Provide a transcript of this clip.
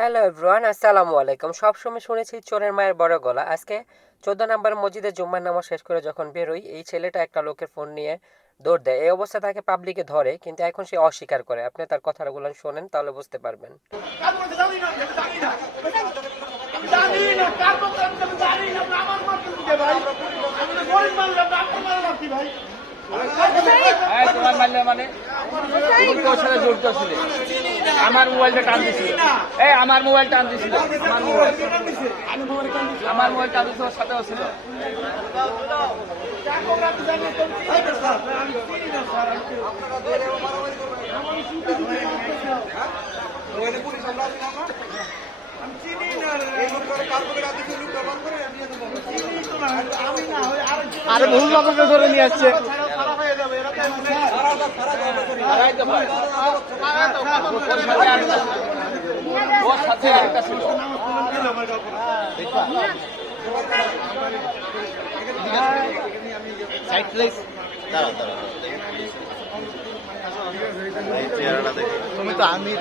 Hello everyone, আসসালামু আলাইকুম। সবসময় শুনেছি চোরের মায়ের বড় গলা। আজকে 14 নম্বর মসজিদে জুম্মার নামাজ শেষ করে যখন বেরোই, এই ছেলেটা একটা লোকের ফোন নিয়ে দৌড় দেয়। এই অবস্থা তাকে পাবলিকে ধরে, কিন্তু এখন সে অস্বীকার করে। আপনি তার কথাগুলো শোনেন, তাহলে বুঝতে পারবেন। তোমার মারলে মানে তোর সাথে জড়িত ছিল। আমার মোবাইলটা টান দিছিল, আমার মোবাইল টান দিছিল, আমার মোবাইল টান দিছিল, ওর সাথেও ছিল। আরে ভুল লোককে ধরে নিয়ে আসছে। ওর সাথে আরেকটা ছিল। সাইড প্লেস দাঁড়াও দাঁড়াও, তুমি তো আমির